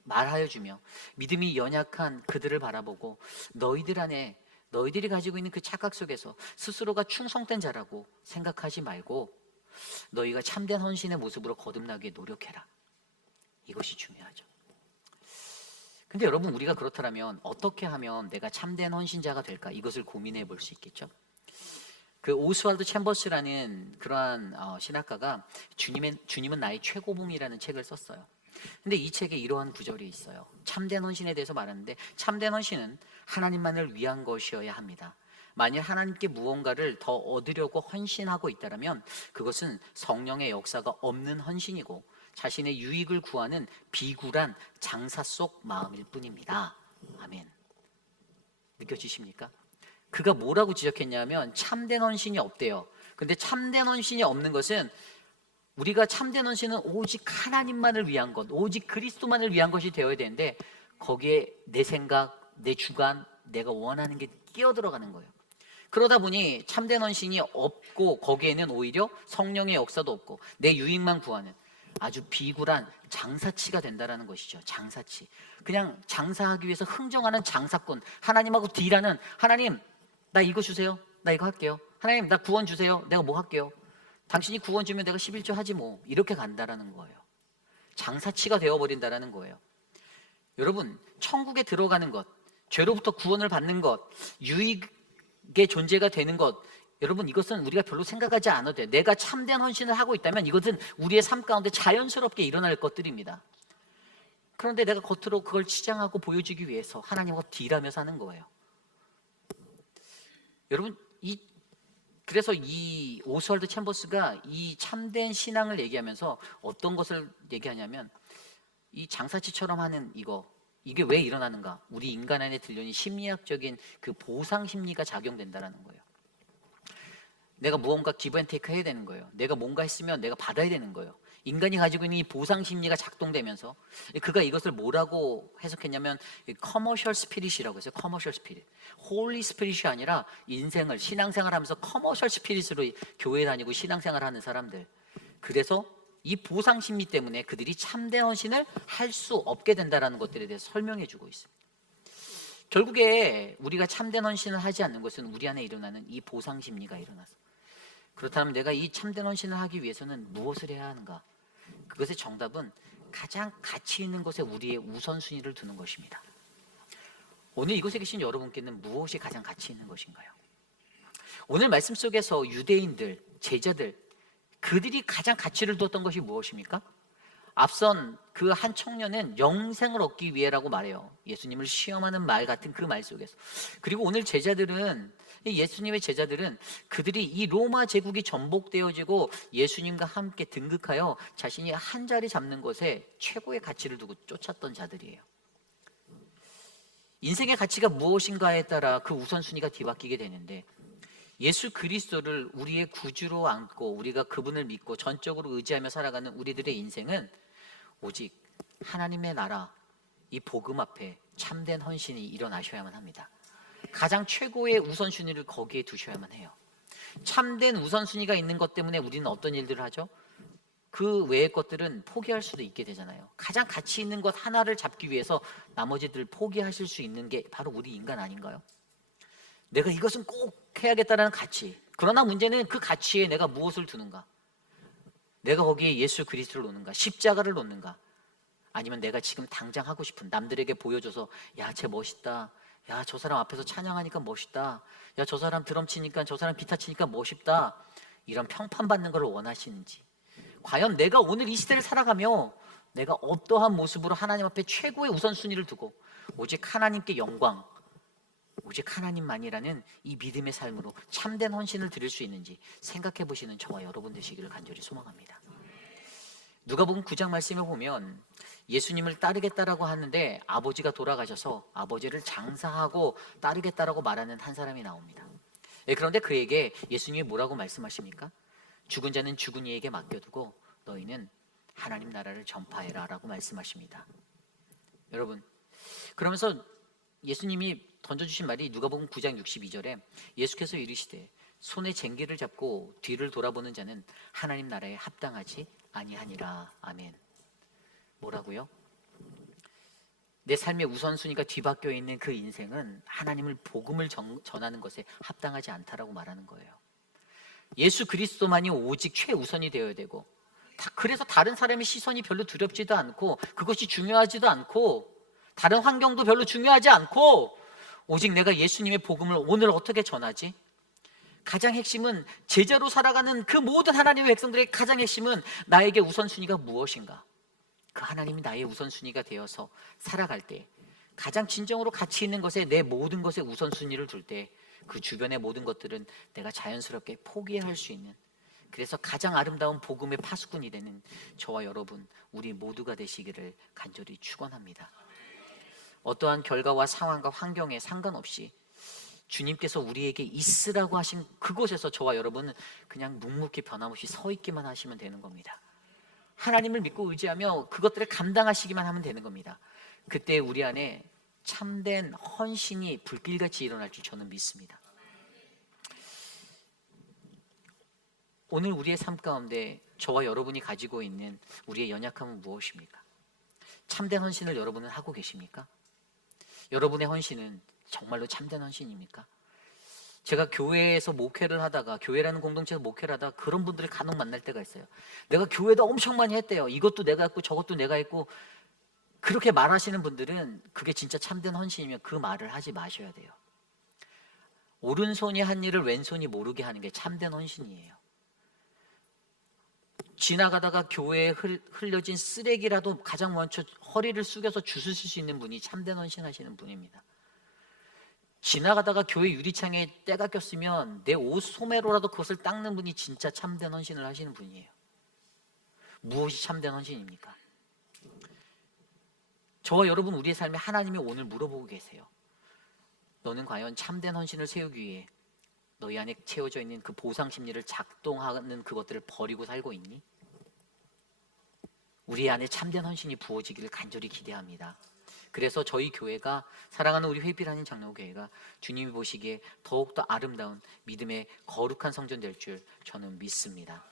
말하여 주며 믿음이 연약한 그들을 바라보고 너희들 안에 너희들이 가지고 있는 그 착각 속에서 스스로가 충성된 자라고 생각하지 말고 너희가 참된 헌신의 모습으로 거듭나기에 노력해라. 이것이 중요하죠. 근데 여러분, 우리가 그렇다면 어떻게 하면 내가 참된 헌신자가 될까? 이것을 고민해 볼 수 있겠죠. 그 오스왈드 챔버스라는 그러한 신학가가 주님은 나의 최고봉이라는 책을 썼어요. 근데 이 책에 이러한 구절이 있어요. 참된 헌신에 대해서 말하는데, 참된 헌신은 하나님만을 위한 것이어야 합니다. 만일 하나님께 무언가를 더 얻으려고 헌신하고 있다면 그것은 성령의 역사가 없는 헌신이고 자신의 유익을 구하는 비굴한 장사 속 마음일 뿐입니다. 아멘. 느껴지십니까? 그가 뭐라고 지적했냐면 참된 헌신이 없대요. 근데 참된 헌신이 없는 것은, 우리가 참된 헌신은 오직 하나님만을 위한 것, 오직 그리스도만을 위한 것이 되어야 되는데 거기에 내 생각, 내 주관, 내가 원하는 게 끼어들어가는 거예요. 그러다 보니 참된 헌신이 없고 거기에는 오히려 성령의 역사도 없고 내 유익만 구하는 아주 비굴한 장사치가 된다라는 것이죠. 장사치. 그냥 장사하기 위해서 흥정하는 장사꾼, 하나님하고 딜하는, 하나님 나 이거 주세요, 나 이거 할게요, 하나님 나 구원 주세요, 내가 뭐 할게요, 당신이 구원 주면 내가 11조 하지 뭐, 이렇게 간다라는 거예요. 장사치가 되어버린다라는 거예요. 여러분, 천국에 들어가는 것, 죄로부터 구원을 받는 것, 유익의 존재가 되는 것, 여러분 이것은 우리가 별로 생각하지 않아도 돼요. 내가 참된 헌신을 하고 있다면 이것은 우리의 삶 가운데 자연스럽게 일어날 것들입니다. 그런데 내가 겉으로 그걸 치장하고 보여주기 위해서 하나님과 딜하며 사는 거예요. 여러분, 그래서 이 오스왈드 챔버스가 이 참된 신앙을 얘기하면서 어떤 것을 얘기하냐면, 이 장사치처럼 하는 이게 왜 일어나는가? 우리 인간 안에 들려있는 심리학적인 그 보상 심리가 작용된다라는 거예요. 내가 무언가 기브 앤 테이크 해야 되는 거예요. 내가 뭔가 했으면 내가 받아야 되는 거예요. 인간이 가지고 있는 이 보상 심리가 작동되면서 그가 이것을 뭐라고 해석했냐면 커머셜 스피릿이라고 했어요. 커머셜 스피릿. 홀리 스피릿이 아니라 인생을, 신앙생활 하면서 커머셜 스피릿으로 교회 다니고 신앙생활 하는 사람들. 그래서 이 보상 심리 때문에 그들이 참된 헌신을 할 수 없게 된다라는 것들에 대해서 설명해 주고 있습니다. 결국에 우리가 참된 헌신을 하지 않는 것은 우리 안에 일어나는 이 보상 심리가 일어나서, 그렇다면 내가 이 참된 헌신을 하기 위해서는 무엇을 해야 하는가? 그것의 정답은 가장 가치 있는 것에 우리의 우선순위를 두는 것입니다. 오늘 이곳에 계신 여러분께는 무엇이 가장 가치 있는 것인가요? 오늘 말씀 속에서 유대인들, 제자들, 그들이 가장 가치를 두었던 것이 무엇입니까? 앞선 그 한 청년은 영생을 얻기 위해라고 말해요. 예수님을 시험하는 말 같은 그 말 속에서. 그리고 오늘 제자들은, 예수님의 제자들은 그들이 이 로마 제국이 전복되어지고 예수님과 함께 등극하여 자신이 한 자리 잡는 것에 최고의 가치를 두고 쫓았던 자들이에요. 인생의 가치가 무엇인가에 따라 그 우선순위가 뒤바뀌게 되는데, 예수 그리스도를 우리의 구주로 안고 우리가 그분을 믿고 전적으로 의지하며 살아가는 우리들의 인생은 오직 하나님의 나라, 이 복음 앞에 참된 헌신이 일어나셔야만 합니다. 가장 최고의 우선순위를 거기에 두셔야만 해요. 참된 우선순위가 있는 것 때문에 우리는 어떤 일들을 하죠? 그 외의 것들은 포기할 수도 있게 되잖아요. 가장 가치 있는 것 하나를 잡기 위해서 나머지들 포기하실 수 있는 게 바로 우리 인간 아닌가요? 내가 이것은 꼭 해야겠다는 가치. 그러나 문제는 그 가치에 내가 무엇을 두는가? 내가 거기에 예수 그리스도를 놓는가? 십자가를 놓는가? 아니면 내가 지금 당장 하고 싶은, 남들에게 보여줘서 야, 쟤 멋있다, 야, 저 사람 앞에서 찬양하니까 멋있다, 야, 저 사람 드럼 치니까, 저 사람 기타 치니까 멋있다, 이런 평판받는 걸 원하시는지, 과연 내가 오늘 이 시대를 살아가며 내가 어떠한 모습으로 하나님 앞에 최고의 우선순위를 두고 오직 하나님께 영광, 오직 하나님만이라는 이 믿음의 삶으로 참된 헌신을 드릴 수 있는지 생각해 보시는 저와 여러분 되시기를 간절히 소망합니다. 누가복음 9장 말씀에 보면 예수님을 따르겠다라고 하는데 아버지가 돌아가셔서 아버지를 장사하고 따르겠다라고 말하는 한 사람이 나옵니다. 그런데 그에게 예수님이 뭐라고 말씀하십니까? 죽은 자는 죽은 이에게 맡겨두고 너희는 하나님 나라를 전파해라 라고 말씀하십니다. 여러분, 그러면서 예수님이 던져주신 말이 누가복음 9장 62절에 예수께서 이르시되 손에 쟁기를 잡고 뒤를 돌아보는 자는 하나님 나라에 합당하지 아니하니라. 아멘. 뭐라고요? 내 삶의 우선순위가 뒤바뀌어 있는 그 인생은 하나님을 복음을 전하는 것에 합당하지 않다라고 말하는 거예요. 예수 그리스도만이 오직 최우선이 되어야 되고, 그래서 다른 사람의 시선이 별로 두렵지도 않고 그것이 중요하지도 않고 다른 환경도 별로 중요하지 않고 오직 내가 예수님의 복음을 오늘 어떻게 전하지? 가장 핵심은 제자로 살아가는 그 모든 하나님의 백성들의 가장 핵심은 나에게 우선순위가 무엇인가? 그 하나님이 나의 우선순위가 되어서 살아갈 때 가장 진정으로 가치 있는 것에 내 모든 것에 우선순위를 둘 때 그 주변의 모든 것들은 내가 자연스럽게 포기할 수 있는, 그래서 가장 아름다운 복음의 파수꾼이 되는 저와 여러분 우리 모두가 되시기를 간절히 축원합니다. 어떠한 결과와 상황과 환경에 상관없이 주님께서 우리에게 있으라고 하신 그곳에서 저와 여러분은 그냥 묵묵히 변함없이 서 있기만 하시면 되는 겁니다. 하나님을 믿고 의지하며 그것들을 감당하시기만 하면 되는 겁니다. 그때 우리 안에 참된 헌신이 불길같이 일어날 줄 저는 믿습니다. 오늘 우리의 삶 가운데 저와 여러분이 가지고 있는 우리의 연약함은 무엇입니까? 참된 헌신을 여러분은 하고 계십니까? 여러분의 헌신은 정말로 참된 헌신입니까? 제가 교회에서 목회를 하다가, 교회라는 공동체에서 목회를 하다가 그런 분들을 간혹 만날 때가 있어요. 내가 교회도 엄청 많이 했대요. 이것도 내가 했고 저것도 내가 했고. 그렇게 말하시는 분들은 그게 진짜 참된 헌신이면 그 말을 하지 마셔야 돼요. 오른손이 한 일을 왼손이 모르게 하는 게 참된 헌신이에요. 지나가다가 교회에 흘려진 쓰레기라도 가장 먼저 허리를 숙여서 주스실 수 있는 분이 참된 헌신하시는 분입니다. 지나가다가 교회 유리창에 때가 꼈으면 내 옷 소매로라도 그것을 닦는 분이 진짜 참된 헌신을 하시는 분이에요. 무엇이 참된 헌신입니까? 저와 여러분 우리의 삶에 하나님이 오늘 물어보고 계세요. 너는 과연 참된 헌신을 세우기 위해 너희 안에 채워져 있는 그 보상 심리를 작동하는 그것들을 버리고 살고 있니? 우리 안에 참된 헌신이 부어지기를 간절히 기대합니다. 그래서 저희 교회가, 사랑하는 우리 회피라는 장로교회가 주님이 보시기에 더욱더 아름다운 믿음의 거룩한 성전 될 줄 저는 믿습니다.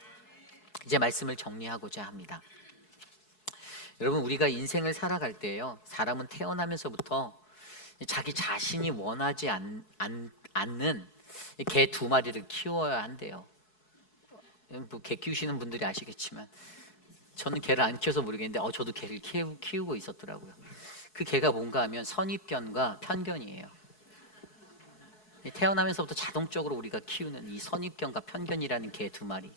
이제 말씀을 정리하고자 합니다. 여러분, 우리가 인생을 살아갈 때요, 사람은 태어나면서부터 자기 자신이 원하지 않는 개 2마리를 키워야 한대요. 개 키우시는 분들이 아시겠지만 저는 개를 안 키워서 모르겠는데 저도 개를 키우고 있었더라고요. 그 개가 뭔가 하면 선입견과 편견이에요. 태어나면서부터 자동적으로 우리가 키우는 이 선입견과 편견이라는 개 2마리.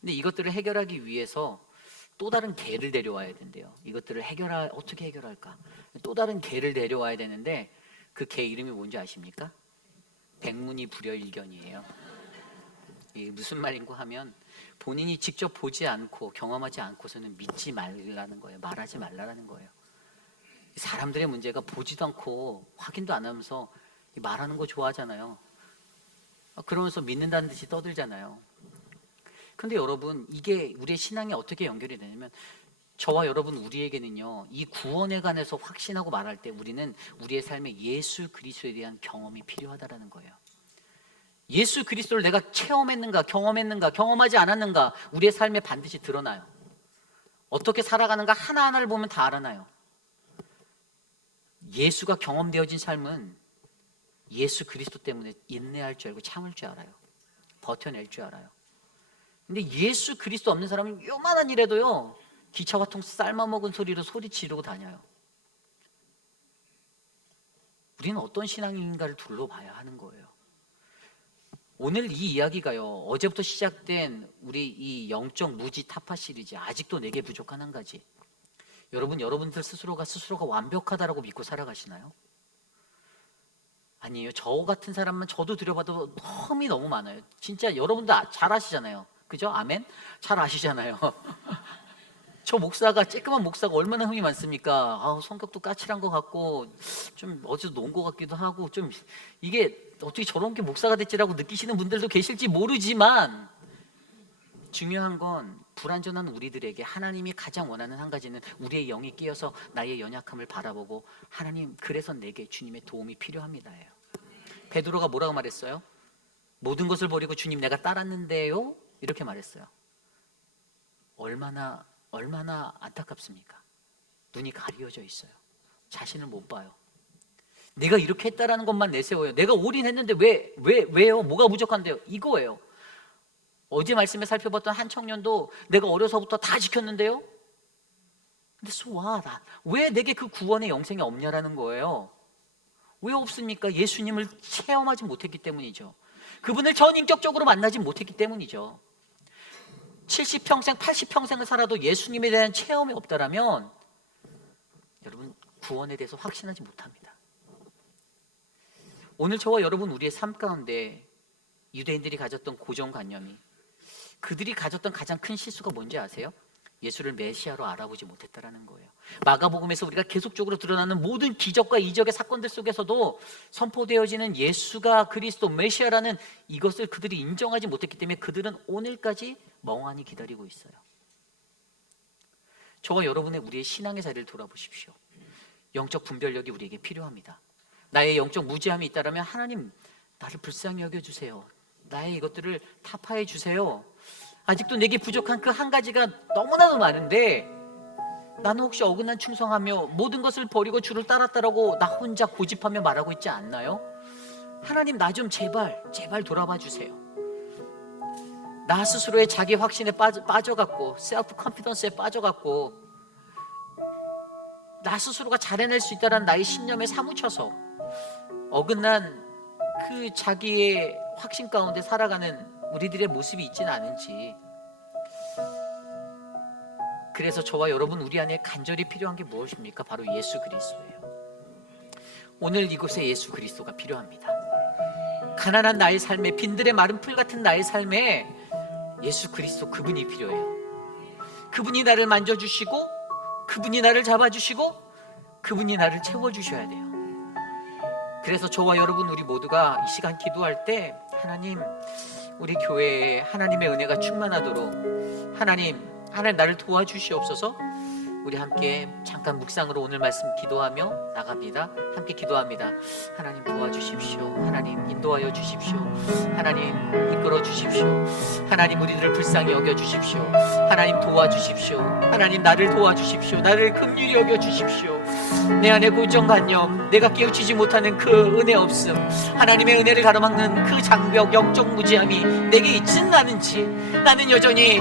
근데 이것들을 해결하기 위해서 또 다른 개를 데려와야 된대요. 이것들을 어떻게 해결할까? 또 다른 개를 데려와야 되는데 그 개 이름이 뭔지 아십니까? 백문이 불여일견이에요. 이게 무슨 말인고 하면 본인이 직접 보지 않고 경험하지 않고서는 믿지 말라는 거예요. 말하지 말라는 거예요. 사람들의 문제가 보지도 않고 확인도 안 하면서 말하는 거 좋아하잖아요. 그러면서 믿는다는 듯이 떠들잖아요. 근데 여러분, 이게 우리의 신앙에 어떻게 연결이 되냐면 저와 여러분 우리에게는요, 이 구원에 관해서 확신하고 말할 때 우리는 우리의 삶에 예수 그리스도에 대한 경험이 필요하다라는 거예요. 예수 그리스도를 내가 체험했는가, 경험하지 않았는가, 우리의 삶에 반드시 드러나요. 어떻게 살아가는가 하나하나를 보면 다 알아나요. 예수가 경험되어진 삶은 예수 그리스도 때문에 인내할 줄 알고 참을 줄 알아요. 버텨낼 줄 알아요. 근데 예수 그리스도 없는 사람은 요만한 일에도요, 기차와 통 삶아먹은 소리로 소리 지르고 다녀요. 우리는 어떤 신앙인가를 둘러봐야 하는 거예요. 오늘 이 이야기가요, 어제부터 시작된 우리 이 영적 무지 타파 시리즈, 아직도 내게 부족한 한 가지. 여러분들 스스로가 완벽하다라고 믿고 살아가시나요? 아니에요. 저 같은 사람만 저도 들여봐도 험이 너무 많아요. 진짜 여러분도 잘 아시잖아요. 그죠? 아멘? 잘 아시잖아요. 저 쬐끄만 목사가 얼마나 흠이 많습니까? 성격도 까칠한 것 같고 좀 어디서 논 것 같기도 하고, 좀 이게 어떻게 저런 게 목사가 됐지라고 느끼시는 분들도 계실지 모르지만, 중요한 건 불완전한 우리들에게 하나님이 가장 원하는 한 가지는 우리의 영이 끼어서 나의 연약함을 바라보고, 하나님, 그래서 내게 주님의 도움이 필요합니다예요. 베드로가 뭐라고 말했어요? 모든 것을 버리고 주님 내가 따랐는데요, 이렇게 말했어요. 얼마나 안타깝습니까? 눈이 가려져 있어요. 자신을 못 봐요. 내가 이렇게 했다라는 것만 내세워요. 내가 올인했는데 왜요? 뭐가 부족한데요? 이거예요. 어제 말씀에 살펴봤던 한 청년도 내가 어려서부터 다 지켰는데요, 근데 왜 내게 그 구원의 영생이 없냐라는 거예요. 왜 없습니까? 예수님을 체험하지 못했기 때문이죠. 그분을 전인격적으로 만나지 못했기 때문이죠. 70평생 80평생을 살아도 예수님에 대한 체험이 없다라면 여러분 구원에 대해서 확신하지 못합니다. 오늘 저와 여러분 우리의 삶 가운데 유대인들이 가졌던 고정관념이, 그들이 가졌던 가장 큰 실수가 뭔지 아세요? 예수를 메시아로 알아보지 못했다라는 거예요. 마가복음에서 우리가 계속적으로 드러나는 모든 기적과 이적의 사건들 속에서도 선포되어지는 예수가 그리스도 메시아라는 이것을 그들이 인정하지 못했기 때문에 그들은 오늘까지 멍하니 기다리고 있어요. 저와 여러분의 우리의 신앙의 자리를 돌아보십시오. 영적 분별력이 우리에게 필요합니다. 나의 영적 무지함이 있다면 하나님 나를 불쌍히 여겨주세요. 나의 이것들을 타파해 주세요. 아직도 내게 부족한 그 한 가지가 너무나도 많은데 나는 혹시 어긋난 충성하며 모든 것을 버리고 주를 따랐다라고 나 혼자 고집하며 말하고 있지 않나요? 하나님 나 좀 제발 돌아봐 주세요. 나 스스로의 자기 확신에 빠져갖고 셀프 컨피던스에 빠져갖고 나 스스로가 잘해낼 수 있다는 나의 신념에 사무쳐서 어긋난 그 자기의 확신 가운데 살아가는 우리들의 모습이 있지는 않은지. 그래서 저와 여러분 우리 안에 간절히 필요한 게 무엇입니까? 바로 예수 그리스도예요. 오늘 이곳에 예수 그리스도가 필요합니다. 가난한 나의 삶에, 빈들의 마른 풀 같은 나의 삶에 예수 그리스도 그분이 필요해요. 그분이 나를 만져주시고 그분이 나를 잡아주시고 그분이 나를 채워주셔야 돼요. 그래서 저와 여러분 우리 모두가 이 시간 기도할 때 하나님 우리 교회에 하나님의 은혜가 충만하도록 하나님 나를 도와주시옵소서. 우리 함께 잠깐 묵상으로 오늘 말씀 기도하며 나갑니다. 함께 기도합니다. 하나님 도와주십시오. 하나님 인도하여 주십시오. 하나님 이끌어 주십시오. 하나님 우리들을 불쌍히 여겨 주십시오. 하나님 도와주십시오. 하나님 나를 도와주십시오. 나를 긍휼히 여겨 주십시오. 내 안에 고정관념, 내가 깨우치지 못하는 그 은혜 없음, 하나님의 은혜를 가로막는 그 장벽, 영적 무지함이 내게 있지는 않은지, 나는 여전히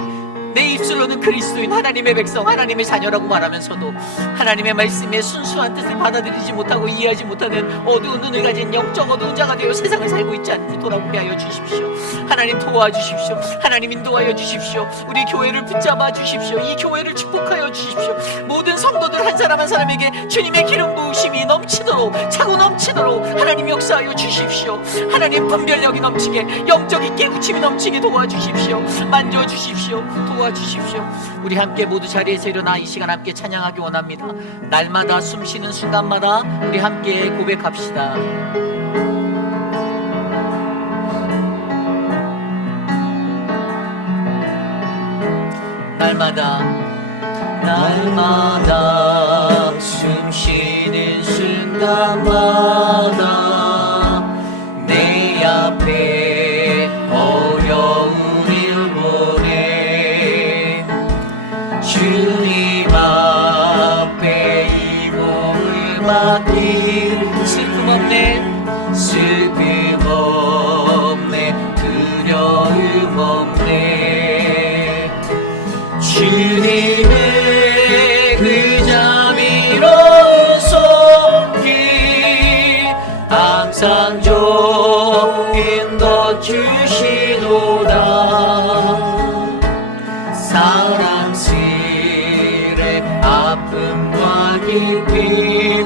내 입술로는 그리스도인 하나님의 백성, 하나님의 자녀라고 말하면서도 하나님의 말씀에 순수한 뜻을 받아들이지 못하고 이해하지 못하는 어두운 눈을 가진 영적 어두운 자가 되어 세상을 살고 있지 않는지 돌아보게 하여 주십시오. 하나님 도와주십시오. 하나님 인도하여 주십시오. 우리 교회를 붙잡아 주십시오. 이 교회를 축복하여 주십시오. 모든 성도들 한 사람 한 사람에게 주님의 기름 부으심이 넘치도록, 차고 넘치도록 하나님 역사하여 주십시오. 하나님 분별력이 넘치게, 영적인 깨우침이 넘치게 도와주십시오. 만져주십시오. 도와주십시오. 우리 함께 모두 자리에서 일어나 이 시간 함께 찬양하기 원합니다. 날마다 숨쉬는 순간마다 우리 함께 고백합시다. 날마다 숨쉬는 순간마다 내 앞에 어려운 일 보내 주님 앞에 이 몸을 맡길 슬픔 없네 두려움 없네 주님의 그 자비로운 손길 항상 인도 주시도다 사랑스레 아픔과 기쁨이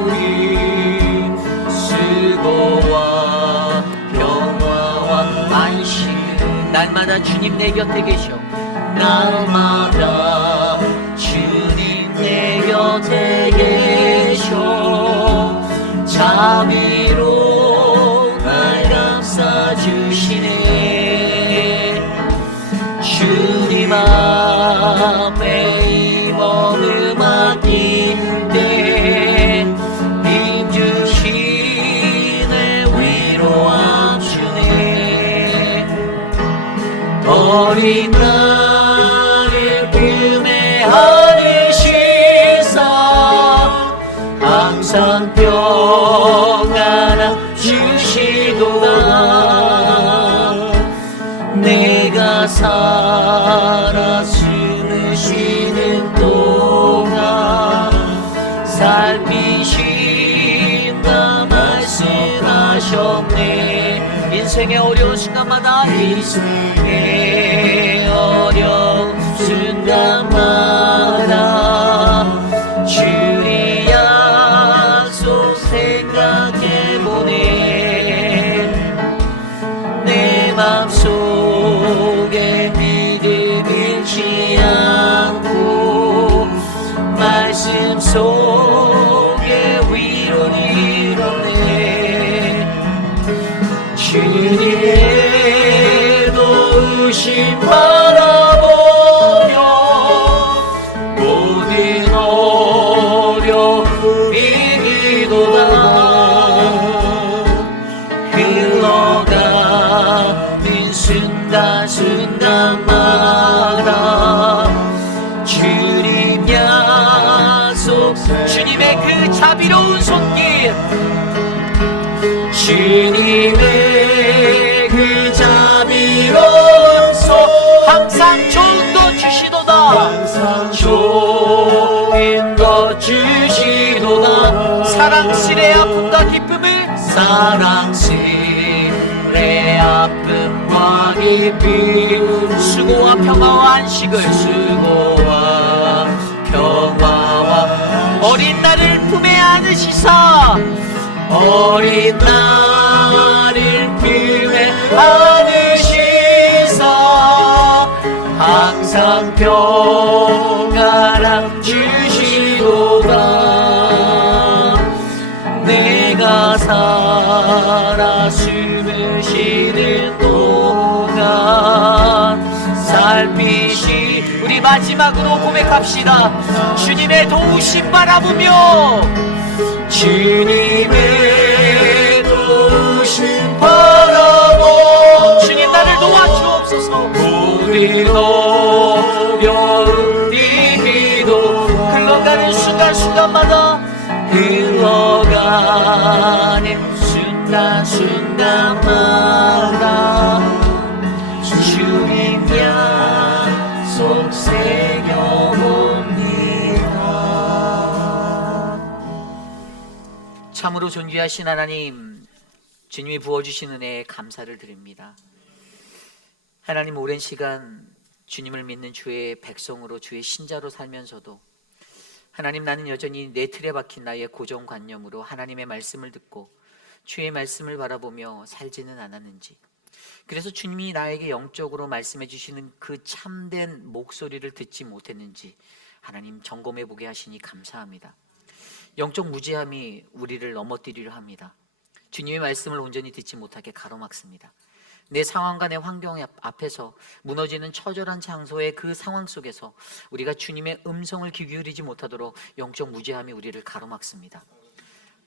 수고와 평화와 안식은 날마다 주님 내 곁에 계셔 날마다 주님 내 곁에 계셔 자비로 날 감싸주시네 주님 앞에 이 몸을 맡길 때 힘주시네 위로와 주네 어린 나를 품에 안으시사 항상 평안함 주시도다. 내가 살아 숨을 쉬는 동안 살피신다 말씀하셨네. 인생의 어려운 순간마다, 인생의 어려운 순간마다 주의 약속 생각해보네. 내 맘속에 믿음 잃지 않고 말씀 속에 위로를 잃었네. 주님의 도우심 바라보며 모든 어려움 이기도다. 흘러가는 순간순간마다 주님 약속, 주님의 그 자비로운 손길, 주님의 그 자비로운 손, 항상 좋은 것 주시도다. 항상 좋은 것 주시도다. 사랑스레 아픔과 기쁨을, 사랑스레 아픔과 기쁨, 수고와 평화와 안식을, 수고와 평화와 어린 나를 품에 안으시사 어린 나를 품에 안으시사 항상 평안함 주시도다. 내가 살아 숨을 쉬는 동안 살피시. 우리 마지막으로 고백합시다. 주님의 도우심 바라보며, 주님의 도우심 바라보, 주님 나를 도와주옵소서. 모든 어려움 이기도 흘러가는 순간순간마다, 흘러가는 순간순간마다 주님 약속 새겨봅니다. 참으로 존귀하신 하나님, 주님이 부어주신 은혜에 감사를 드립니다. 하나님, 오랜 시간 주님을 믿는 주의 백성으로, 주의 신자로 살면서도 하나님, 나는 여전히 내 틀에 박힌 나의 고정관념으로 하나님의 말씀을 듣고 주의 말씀을 바라보며 살지는 않았는지, 그래서 주님이 나에게 영적으로 말씀해 주시는 그 참된 목소리를 듣지 못했는지 하나님 점검해 보게 하시니 감사합니다. 영적 무지함이 우리를 넘어뜨리려 합니다. 주님의 말씀을 온전히 듣지 못하게 가로막습니다. 내 상황과 내 환경 앞에서 무너지는 처절한 장소의 그 상황 속에서 우리가 주님의 음성을 귀 기울이지 못하도록 영적 무지함이 우리를 가로막습니다.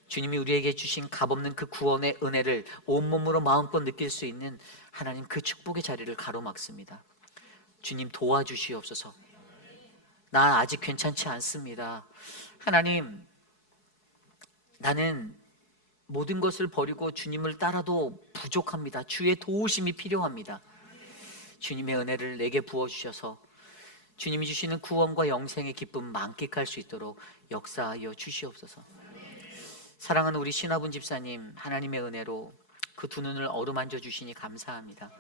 주님이 우리에게 주신 값없는 그 구원의 은혜를 온몸으로 마음껏 느낄 수 있는 하나님 그 축복의 자리를 가로막습니다. 주님 도와주시옵소서. 나 아직 괜찮지 않습니다. 하나님, 나는 모든 것을 버리고 주님을 따라도 부족합니다. 주의 도우심이 필요합니다. 주님의 은혜를 내게 부어주셔서 주님이 주시는 구원과 영생의 기쁨 만끽할 수 있도록 역사하여 주시옵소서. 사랑하는 우리 신화분 집사님, 하나님의 은혜로 그 두 눈을 어루만져 주시니 감사합니다.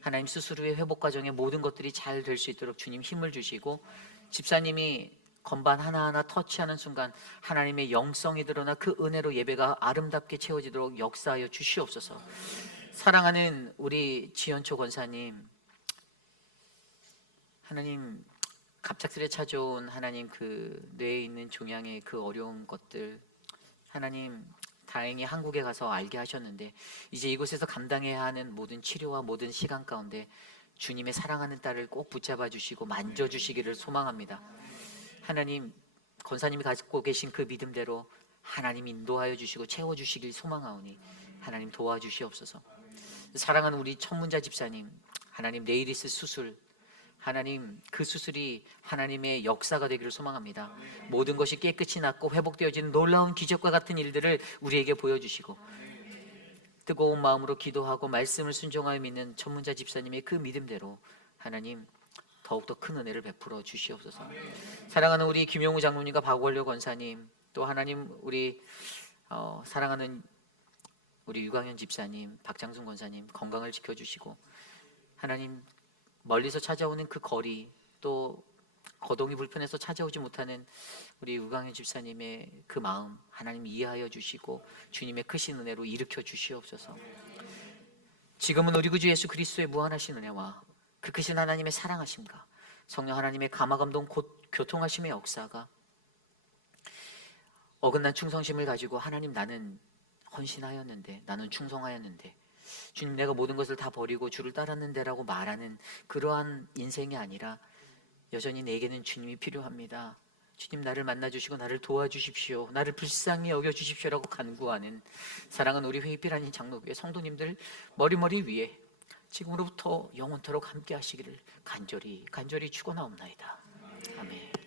하나님, 수술 후의 회복 과정에 모든 것들이 잘 될 수 있도록 주님 힘을 주시고, 집사님이 건반 하나하나 터치하는 순간 하나님의 영성이 드러나 그 은혜로 예배가 아름답게 채워지도록 역사하여 주시옵소서. 사랑하는 우리 지연초 권사님, 하나님, 갑작스레 찾아온 하나님 그 뇌에 있는 종양의 그 어려운 것들, 하나님 다행히 한국에 가서 알게 하셨는데 이제 이곳에서 감당해야 하는 모든 치료와 모든 시간 가운데 주님의 사랑하는 딸을 꼭 붙잡아 주시고 만져주시기를 소망합니다. 하나님, 권사님이 가지고 계신 그 믿음대로 하나님 인도하여 주시고 채워주시길 소망하오니 하나님 도와주시옵소서. 사랑하는 우리 천문자 집사님, 하나님 내일 있을 수술, 하나님 그 수술이 하나님의 역사가 되기를 소망합니다. 모든 것이 깨끗이 낫고 회복되어지는 놀라운 기적과 같은 일들을 우리에게 보여주시고 뜨거운 마음으로 기도하고 말씀을 순종하여 믿는 전문자 집사님의 그 믿음대로 하나님 더욱더 큰 은혜를 베풀어 주시옵소서. 사랑하는 우리 김용우 장로님과 박원료 권사님, 또 하나님 우리 사랑하는 우리 유광현 집사님, 박장순 권사님 건강을 지켜주시고 하나님 멀리서 찾아오는 그 거리, 또 거동이 불편해서 찾아오지 못하는 우리 유광현 집사님의 그 마음 하나님 이해하여 주시고 주님의 크신 은혜로 일으켜 주시옵소서. 지금은 우리 구주 예수 그리스도의 무한하신 은혜와 그 크신 하나님의 사랑하심과 성령 하나님의 감화감동 곧 교통하심의 역사가 어긋난 충성심을 가지고 하나님 나는 헌신하였는데, 나는 충성하였는데, 주님 내가 모든 것을 다 버리고 주를 따랐는데 라고 말하는 그러한 인생이 아니라 여전히 내게는 주님이 필요합니다, 주님 나를 만나주시고 나를 도와주십시오, 나를 불쌍히 여겨주십시오 라고 간구하는 사랑하는 우리 회의필 아닌 장로교회 성도님들 머리머리 위에 지금으로부터 영원토록 함께 하시기를 간절히 축원하옵나이다. 아멘.